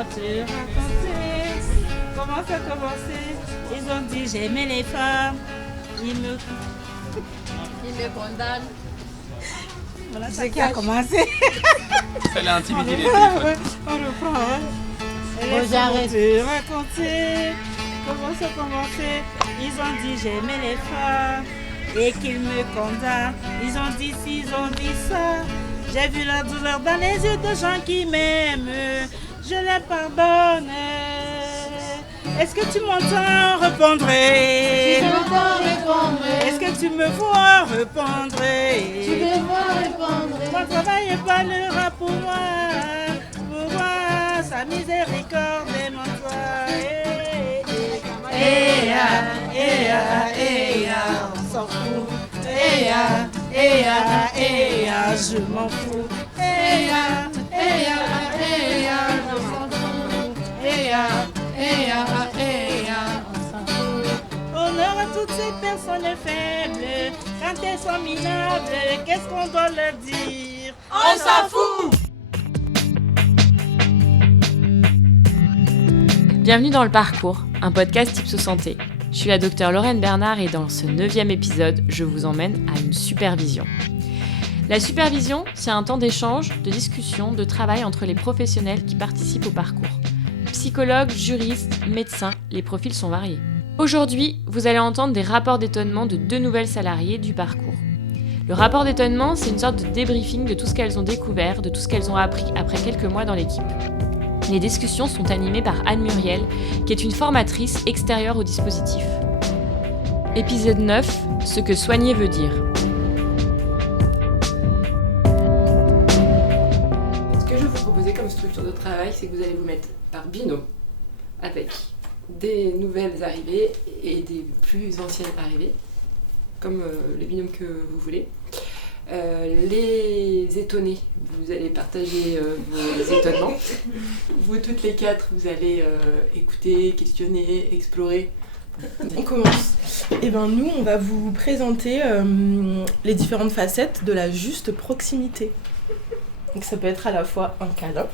Comment te raconter comment ça a commencé? Ils ont dit j'aimais les femmes. Ils me condamnent. Voilà, c'est qui a commencé. Elle a intimidé les Ouais, téléphones. on reprend. Hein. J'arrête. Te raconter comment ça a commencé? Ils ont dit j'aimais les femmes et qu'ils me condamnent. Ils ont dit ci, ils ont dit ça. J'ai vu la douleur dans les yeux de gens qui m'aiment. Je les pardonne. Est-ce que tu m'entends répondre? Je m'entends répondre. Est-ce que tu me vois répondre? Tu me vois répondre. Mon travail parlera pour moi. Pour moi, sa miséricorde et mon toit. On s'en fout. Je m'en fous. Je m'en fous. Honneur à toutes ces personnes faibles, quand elles sont minables, qu'est-ce qu'on doit leur dire? On s'en fout! Bienvenue dans Le Parcours, un podcast Ipsos Santé. Je suis la docteure Lorraine Bernard et dans ce 9e épisode, je vous emmène à une supervision. La supervision, c'est un temps d'échange, de discussion, de travail entre les professionnels qui participent au parcours. Psychologues, juristes, médecins, les profils sont variés. Aujourd'hui, vous allez entendre des rapports d'étonnement de 2 nouvelles salariées du parcours. Le rapport d'étonnement, c'est une sorte de débriefing de tout ce qu'elles ont découvert, de tout ce qu'elles ont appris après quelques mois dans l'équipe. Les discussions sont animées par Anne Muriel, qui est une formatrice extérieure au dispositif. Épisode 9, ce que soigner veut dire. Ce que je vais vous proposer comme structure de travail, c'est que vous allez vous mettre par binôme avec des nouvelles arrivées et des plus anciennes arrivées, comme les binômes que vous voulez. Les étonnés, vous allez partager vos étonnements. Vous toutes les 4, vous allez écouter, questionner, explorer. On commence. Et ben nous, on va vous présenter les différentes facettes de la juste proximité. Donc ça peut être à la fois un câlin,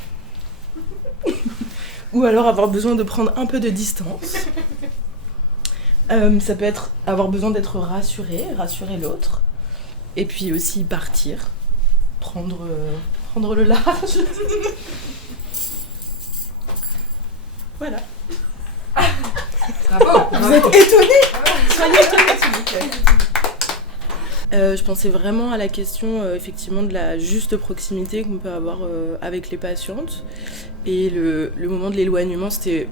ou alors avoir besoin de prendre un peu de distance. Ça peut être avoir besoin d'être rassuré l'autre. Et puis aussi partir, prendre le large. Voilà. Bravo! Vous êtes étonnés? Soyez étonnés, s'il vous plaît. Je pensais vraiment à la question effectivement de la juste proximité qu'on peut avoir avec les patientes. Et le moment de l'éloignement, c'était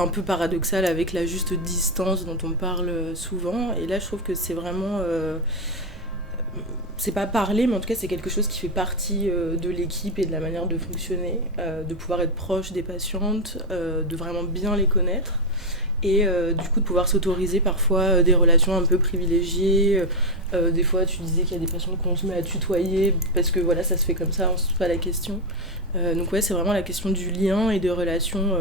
un peu paradoxal avec la juste distance dont on parle souvent. Et là, je trouve que c'est vraiment... c'est pas parler, mais en tout cas, c'est quelque chose qui fait partie de l'équipe et de la manière de fonctionner, de pouvoir être proche des patientes, de vraiment bien les connaître. Et du coup, de pouvoir s'autoriser parfois des relations un peu privilégiées. Des fois, tu disais qu'il y a des patientes qu'on se met à tutoyer parce que voilà, ça se fait comme ça, on se pose pas la question. Donc ouais, c'est vraiment la question du lien et de relations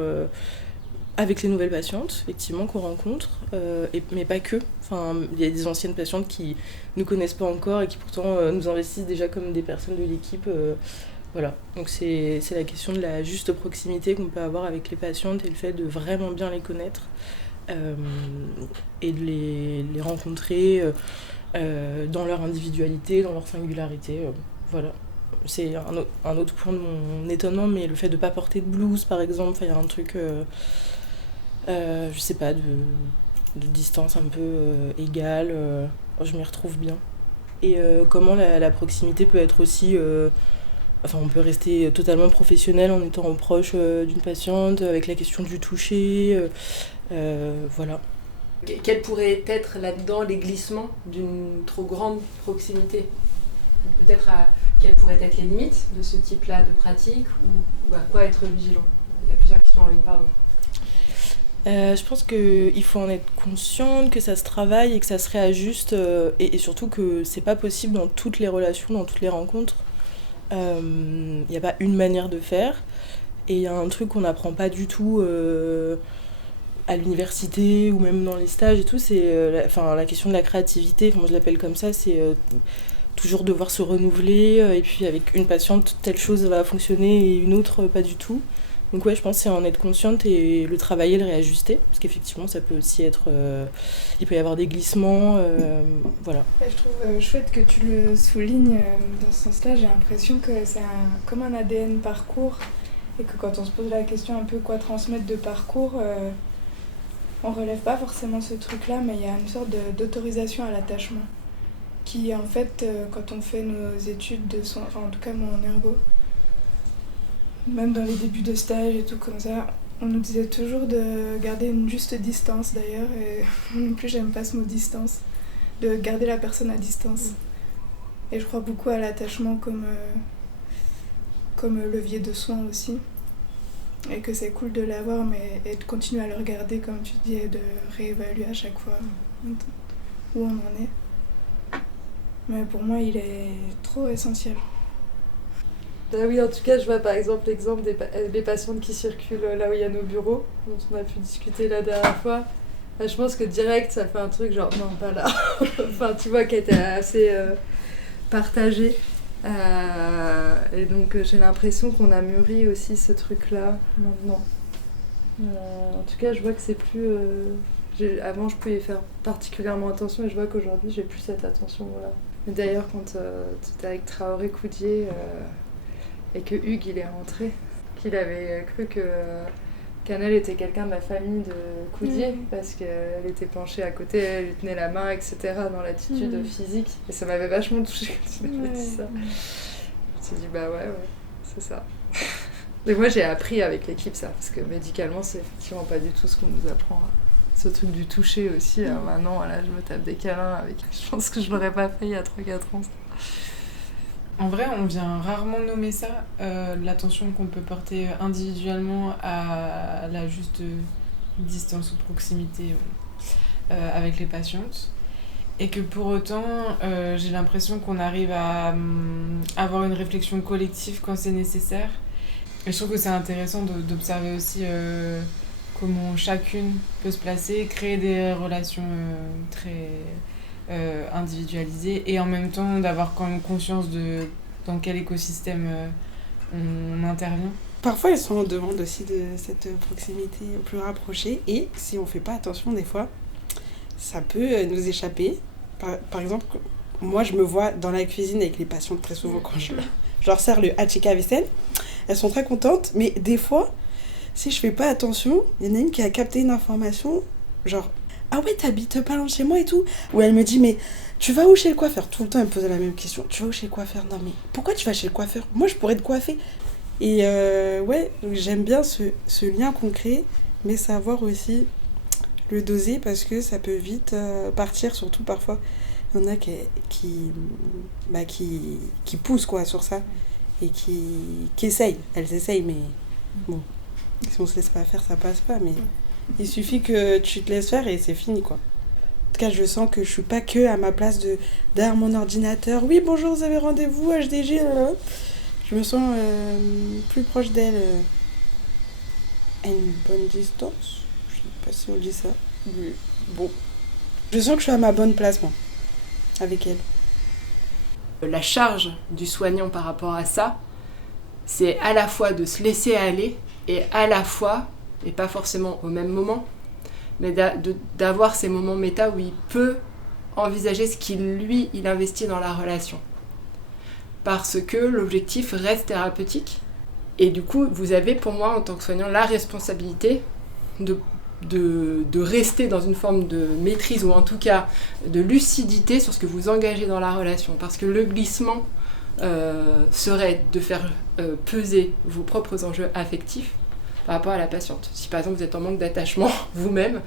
avec les nouvelles patientes, effectivement, qu'on rencontre, mais pas que. Enfin, il y a des anciennes patientes qui nous connaissent pas encore et qui pourtant nous investissent déjà comme des personnes de l'équipe. Voilà, donc c'est la question de la juste proximité qu'on peut avoir avec les patientes et le fait de vraiment bien les connaître et de les rencontrer dans leur individualité, dans leur singularité. Voilà. C'est un autre point de mon étonnement, mais le fait de ne pas porter de blouse, par exemple, il y a un truc, je sais pas, de distance un peu égale, je m'y retrouve bien. Et comment la proximité peut être aussi... Enfin, on peut rester totalement professionnel en étant proche d'une patiente, avec la question du toucher, voilà. Quels pourraient être là-dedans les glissements d'une trop grande proximité? Peut-être quelles pourraient être les limites de ce type-là de pratique ou à quoi être vigilant? Il y a plusieurs questions en ligne, pardon. Je pense qu'il faut en être consciente, que ça se travaille et que ça se réajuste, et surtout que c'est pas possible dans toutes les relations, dans toutes les rencontres. Il n'y a pas une manière de faire, et il y a un truc qu'on n'apprend pas du tout à l'université ou même dans les stages et tout, c'est la question de la créativité. Moi je l'appelle comme ça, c'est toujours devoir se renouveler, et puis avec une patiente, telle chose va fonctionner et une autre, pas du tout. Donc ouais, je pense que c'est en être consciente et le travailler, le réajuster, parce qu'effectivement, ça peut aussi être... il peut y avoir des glissements, voilà. Je trouve chouette que tu le soulignes dans ce sens-là. J'ai l'impression que c'est comme un ADN parcours, et que quand on se pose la question un peu quoi transmettre de parcours, on relève pas forcément ce truc-là, mais il y a une sorte d'autorisation à l'attachement, qui en fait, quand on fait nos études de soins, enfin en tout cas mon ergo, même dans les débuts de stage et tout comme ça, on nous disait toujours de garder une juste distance d'ailleurs, et non plus j'aime pas ce mot distance, de garder la personne à distance. Et je crois beaucoup à l'attachement comme levier de soin aussi, et que c'est cool de l'avoir, mais et de continuer à le regarder comme tu dis, et de réévaluer à chaque fois où on en est. Mais pour moi il est trop essentiel. Ah oui, en tout cas, je vois par exemple l'exemple des patientes qui circulent là où il y a nos bureaux, dont on a pu discuter la dernière fois. Je pense que direct, ça fait un truc genre, non, pas là. Enfin, tu vois, qui était assez partagé. Et donc, j'ai l'impression qu'on a mûri aussi ce truc-là maintenant. En tout cas, je vois que c'est plus... avant, je pouvais y faire particulièrement attention, et je vois qu'aujourd'hui, j'ai plus cette attention-là. Mais d'ailleurs, quand tu étais avec Traoré Coudier... et que Hugues il est rentré, qu'il avait cru que Canel était quelqu'un de la famille de Coudier, parce qu'elle était penchée à côté, elle lui tenait la main, etc. dans l'attitude physique. Et ça m'avait vachement touchée quand il m'avait dit ça. Je me suis dit bah ouais, c'est ça. Et moi j'ai appris avec l'équipe ça, parce que médicalement c'est effectivement pas du tout ce qu'on nous apprend. Ce truc du toucher aussi, maintenant là je me tape des câlins avec... Je pense que je l'aurais pas fait il y a 3-4 ans. En vrai, on vient rarement nommer ça, l'attention qu'on peut porter individuellement à la juste distance ou proximité avec les patientes. Et que pour autant, j'ai l'impression qu'on arrive à avoir une réflexion collective quand c'est nécessaire. Et je trouve que c'est intéressant d'observer aussi comment chacune peut se placer, créer des relations très... individualisé, et en même temps d'avoir quand même conscience de dans quel écosystème on intervient. Parfois elles sont en demande aussi de cette proximité plus rapprochée, et si on fait pas attention des fois ça peut nous échapper. Par exemple, moi je me vois dans la cuisine avec les patientes très souvent quand je leur sers le hachika à vaisselle, elles sont très contentes, mais des fois si je fais pas attention, il y en a une qui a capté une information genre ah ouais, t'habites pas loin de chez moi et tout. Ou elle me dit, mais tu vas où chez le coiffeur? Tout le temps, elle me posait la même question. Tu vas où chez le coiffeur? Non, mais pourquoi tu vas chez le coiffeur? Moi, je pourrais te coiffer. Et ouais, donc j'aime bien ce lien qu'on crée, mais savoir aussi le doser, parce que ça peut vite partir, surtout parfois. Il y en a qui poussent quoi, sur ça, et qui essayent. Elles essayent, mais bon, si on se laisse pas faire, ça passe pas, mais... Il suffit que tu te laisses faire et c'est fini quoi. En tout cas, je sens que je suis pas que à ma place derrière mon ordinateur. Oui, bonjour, vous avez rendez-vous, HDG. Je me sens plus proche d'elle à une bonne distance. Je sais pas si on dit ça. Mais bon. Je sens que je suis à ma bonne place, moi, avec elle. La charge du soignant par rapport à ça, c'est à la fois de se laisser aller et à la fois... et pas forcément au même moment, mais d'avoir ces moments méta où il peut envisager ce il investit dans la relation. Parce que l'objectif reste thérapeutique, et du coup, vous avez pour moi, en tant que soignant, la responsabilité de rester dans une forme de maîtrise, ou en tout cas de lucidité sur ce que vous engagez dans la relation. Parce que le glissement serait de faire peser vos propres enjeux affectifs par rapport à la patiente. Si par exemple vous êtes en manque d'attachement vous-même,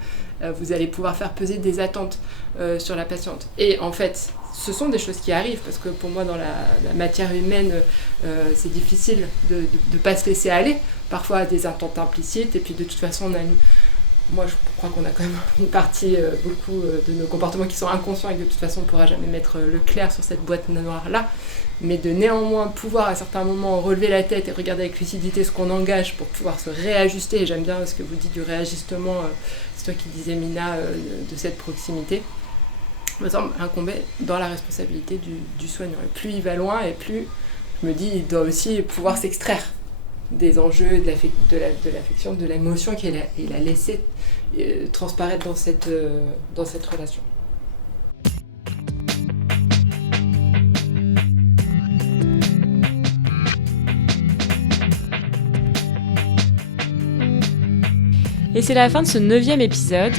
vous allez pouvoir faire peser des attentes sur la patiente. Et en fait, ce sont des choses qui arrivent, parce que pour moi dans la matière humaine, c'est difficile de ne pas se laisser aller, parfois à des attentes implicites, et puis de toute façon moi je crois qu'on a quand même une partie, beaucoup de nos comportements qui sont inconscients, et que de toute façon on ne pourra jamais mettre le clair sur cette boîte noire-là, mais de néanmoins pouvoir à certains moments relever la tête et regarder avec lucidité ce qu'on engage pour pouvoir se réajuster. Et j'aime bien ce que vous dites du réajustement, c'est toi qui disais Mina, de cette proximité. me semble incomber dans la responsabilité du soignant. Et plus il va loin, et plus je me dis il doit aussi pouvoir s'extraire des enjeux, de l'affection, de l'émotion qu'il a laissé transparaître dans cette relation. Et c'est la fin de ce 9e épisode.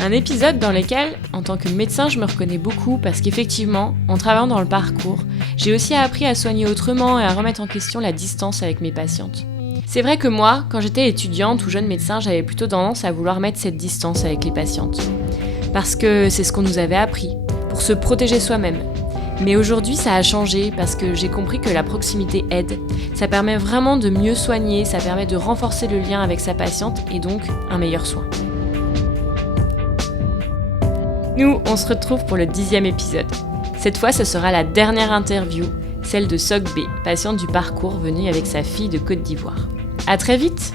Un épisode dans lequel, en tant que médecin, je me reconnais beaucoup parce qu'effectivement, en travaillant dans le parcours, j'ai aussi appris à soigner autrement et à remettre en question la distance avec mes patientes. C'est vrai que moi, quand j'étais étudiante ou jeune médecin, j'avais plutôt tendance à vouloir mettre cette distance avec les patientes. Parce que c'est ce qu'on nous avait appris, pour se protéger soi-même. Mais aujourd'hui, ça a changé parce que j'ai compris que la proximité aide. Ça permet vraiment de mieux soigner, ça permet de renforcer le lien avec sa patiente et donc un meilleur soin. Nous, on se retrouve pour le 10e épisode. Cette fois, ce sera la dernière interview, celle de Sok B, patiente du parcours venue avec sa fille de Côte d'Ivoire. À très vite!